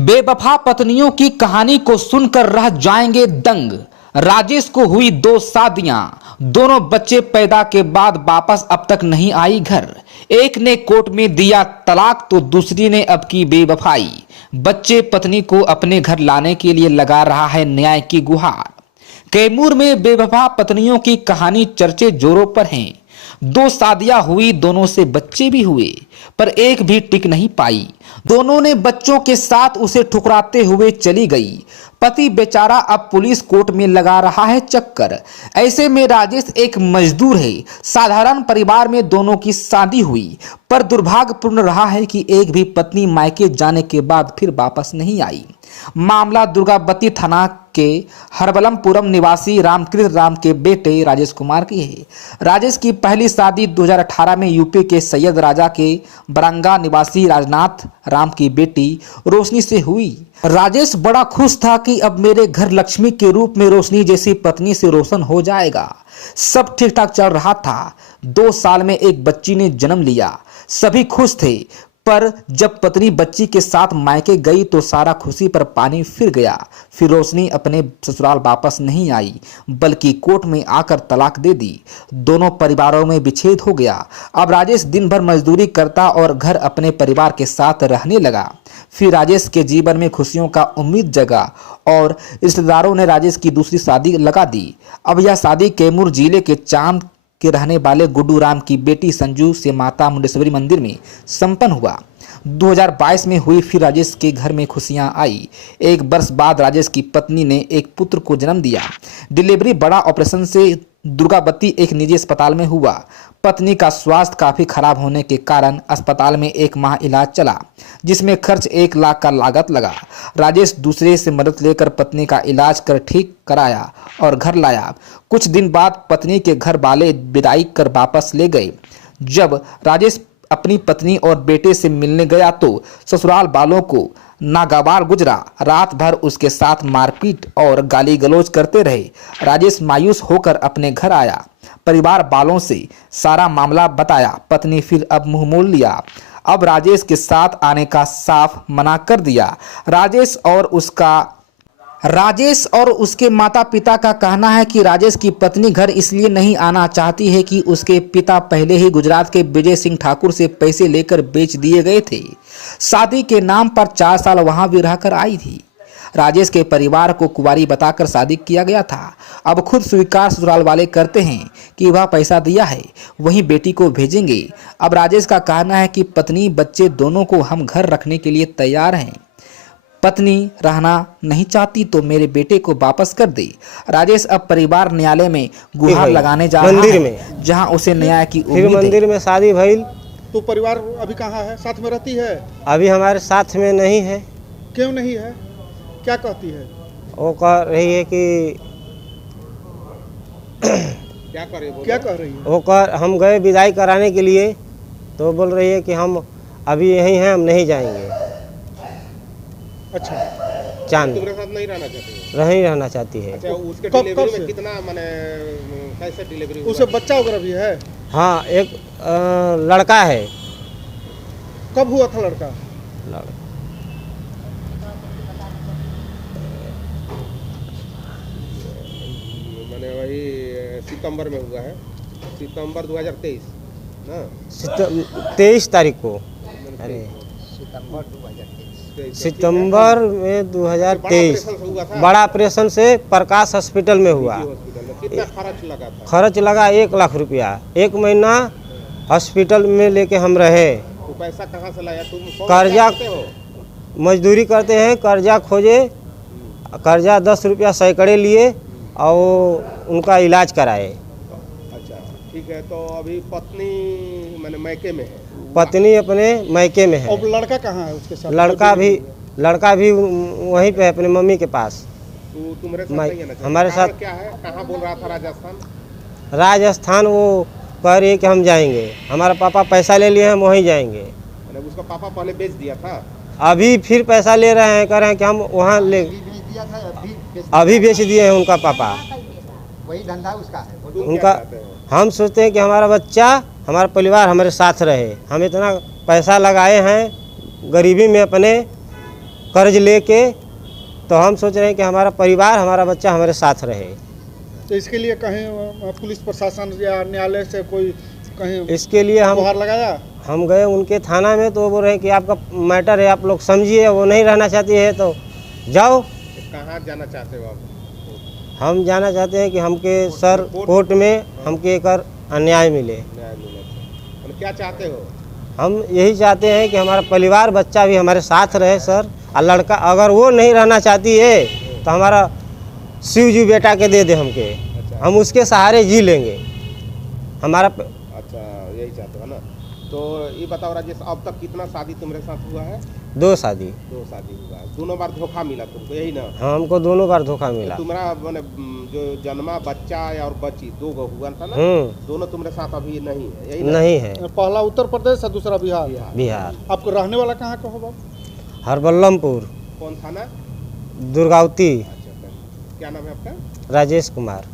बेवफा पत्नियों की कहानी को सुनकर रह जाएंगे दंग। राजेश को हुई 2 शादियां, दोनों बच्चे पैदा के बाद वापस अब तक नहीं आई घर। एक ने कोर्ट में दिया तलाक तो दूसरी ने अब की बेवफाई। बच्चे पत्नी को अपने घर लाने के लिए लगा रहा है न्याय की गुहार। कैमूर में बेवफा पत्नियों की कहानी चर्चे जोरों पर हैं। 2 शादियां हुई, दोनों से बच्चे भी हुए, पर एक भी टिक नहीं पाई। दोनों ने बच्चों के साथ उसे ठुकराते हुए चली गई। पति बेचारा अब पुलिस कोर्ट में लगा रहा है चक्कर। ऐसे में राजेश एक मजदूर है। साधारण परिवार में दोनों की शादी हुई, पर दुर्भाग्यपूर्ण रहा है कि एक भी पत्नी मायके जाने के बाद फिर वापस नहीं आई। मामला दुर्गावती थाना के हरबलमपुरम निवासी रामकृष्ण राम के बेटे राजेश कुमार की है। राजेश की पहली शादी 2018 में यूपी के सैयद राजा के बरंगा निवासी राजनाथ राम की बेटी रोशनी से हुई। राजेश बड़ा खुश था कि अब मेरे घर लक्ष्मी के रूप में रोशनी जैसी पत्नी से रोशन हो जाएगा। सब ठीक ठाक चल रहा था। 2 साल में एक बच्ची ने जन्म लिया। सभी खुश थे, पर जब पत्नी बच्ची के साथ मायके गई तो सारा खुशी पर पानी फिर गया। फिर रोशनी अपने ससुराल वापस नहीं आई, बल्कि कोर्ट में आकर तलाक दे दी। दोनों परिवारों में विच्छेद हो गया। अब राजेश दिन भर मजदूरी करता और घर अपने परिवार के साथ रहने लगा। फिर राजेश के जीवन में खुशियों का उम्मीद जगा और रिश्तेदारों ने राजेश की दूसरी शादी लगा दी। अब यह शादी कैमूर जिले के चांद के रहने वाले गुड्डू राम की बेटी संजू से माता मुंडेश्वरी मंदिर में संपन्न हुआ। 2022 में हुई फिर राजेश के घर में खुशियां आई। 1 वर्ष बाद राजेश की पत्नी ने एक पुत्र को जन्म दिया। डिलीवरी बड़ा ऑपरेशन से दुर्गावती एक निजी अस्पताल में हुआ। पत्नी का स्वास्थ्य काफी खराब होने के कारण अस्पताल में 1 माह इलाज चला, जिसमें खर्च 1 लाख का लागत लगा। राजेश दूसरे से मदद लेकर पत्नी का इलाज कर ठीक कराया और घर लाया। कुछ दिन बाद पत्नी के घर वाले विदाई कर वापस ले गए। जब राजेश अपनी पत्नी और बेटे से मिलने गया तो ससुराल वालों को नागवार गुजरा। रात भर उसके साथ मारपीट और गाली गलौज करते रहे। राजेश मायूस होकर अपने घर आया। परिवार वालों से सारा मामला बताया। पत्नी फिर अब मुंह मोड़ लिया। अब राजेश के साथ आने का साफ मना कर दिया। राजेश और उसके माता पिता का कहना है कि राजेश की पत्नी घर इसलिए नहीं आना चाहती है कि उसके पिता पहले ही गुजरात के विजय सिंह ठाकुर से पैसे लेकर बेच दिए गए थे। शादी के नाम पर 4 साल वहां भी रहकर आई थी। राजेश के परिवार को कुंवारी बताकर शादी किया गया था। अब खुद स्वीकार ससुराल वाले करते हैं कि वह पैसा दिया है, वहीं बेटी को भेजेंगे। अब राजेश का कहना है कि पत्नी बच्चे दोनों को हम घर रखने के लिए तैयार हैं। पत्नी रहना नहीं चाहती तो मेरे बेटे को वापस कर दे। राजेश अब परिवार न्यायालय में गुहार लगाने जा रहा है, जहां उसे न्याय की उम्मीद है। मंदिर में शादी भइल। तो परिवार अभी कहाँ है? साथ में रहती है? अभी हमारे साथ में नहीं है। क्यों नहीं है? क्या कहती है? वो कह रही है कि क्या कह रही है? वो कह हम गए विदाई कराने के लिए तो बोल रही है कि हम अभी यहीं हैं, हम नहीं जाएंगे। अच्छा, चांद तुम्हारे साथ नहीं रहना चाहती है? नहीं रहना चाहती है। अच्छा, उसके डिलीवरी में कितना माने कैसे डिलीवरी? उसे बच्चा वगैरह भी है? हाँ, एक लड़का है। कब हुआ था लड़का? मैंने वही सितंबर में हुआ है, सितंबर 2023 ना? 23 तारीख को। अरे सितंबर में 2023 बड़ा ऑपरेशन से प्रकाश हॉस्पिटल में हुआ। कितना खर्च लगा था? खर्च लगा 1 लाख रुपया। 1 महीना हॉस्पिटल में लेके हम रहे। तो पैसा कहाँ से लाया तुम? कर्जा मजदूरी करते हैं, कर्जा खोजे, कर्जा 10 रुपया सैकड़े लिए और उनका इलाज कराए। अच्छा, ठीक है। तो अभी पत्नी मैंने मायके में है? पत्नी अपने मायके में है। और लड़का कहाँ है उसके साथ? लड़का भी वहीं पे है, अपने मम्मी के पास। तो तुम्हारे साथ नहीं है ना? हमारे साथ क्या है? कहाँ बोल रहा था? राजस्थान वो कह रही है कि हम जाएंगे। हमारा पापा पैसा ले लिए हैं, हम वहीं जाएंगे। उसका पापा पहले बेच दिया था, अभी फिर पैसा ले रहे हैं, कह रहे हैं कि हम वहाँ ले अभी बेच दिए हैं उनका पापा। वही धंधा उसका है उनका। हम सोचते हैं कि हमारा बच्चा, हमारा परिवार हमारे साथ रहे। हम इतना पैसा लगाए हैं गरीबी में अपने, कर्ज लेके, तो हम सोच रहे हैं कि हमारा परिवार, हमारा बच्चा हमारे साथ रहे। तो इसके लिए कहीं पुलिस प्रशासन या न्यायालय से कोई कहीं इसके लिए गुहार लगाया? हम गए उनके थाना में, तो वो बोल रहे हैं कि आपका मैटर है, आप लोग समझिए, वो नहीं रहना चाहती है तो जाओ। कहाँ जाना चाहते हो आप? हम जाना चाहते हैं कि हमके सर कोर्ट में हमके एक अन्याय मिले। न्याय मिलना चाहिए। और क्या चाहते हो? हम यही चाहते हैं कि हमारा परिवार, बच्चा भी हमारे साथ रहे सर। और लड़का अगर वो नहीं रहना चाहती है तो हमारा शिव जी बेटा के दे दे हमके, अच्छा। हम उसके सहारे जी लेंगे हमारा। अच्छा, यही चाहते हो ना। तो ये बताओ राजेश, अब तक कितना शादी तुम्हारे साथ हुआ है? 2 शादी। 2 शादी हुआ है। दोनों बार धोखा मिला तुमको, यही ना? हाँ, हमको दोनों बार धोखा मिला। तुम्हारा मैंने जो जन्मा बच्चा और बच्ची 2 गो हुआ था ना, दोनों तुम्हारे साथ अभी नहीं है, यही ना? नहीं है। पहला उत्तर प्रदेश और दूसरा बिहार। बिहार। आपको रहने वाला कहाँ का हो बाबू? हरबल्लमपुर, कौन थाना? दुर्गावती। अच्छा, क्या नाम है आपका? राजेश कुमार।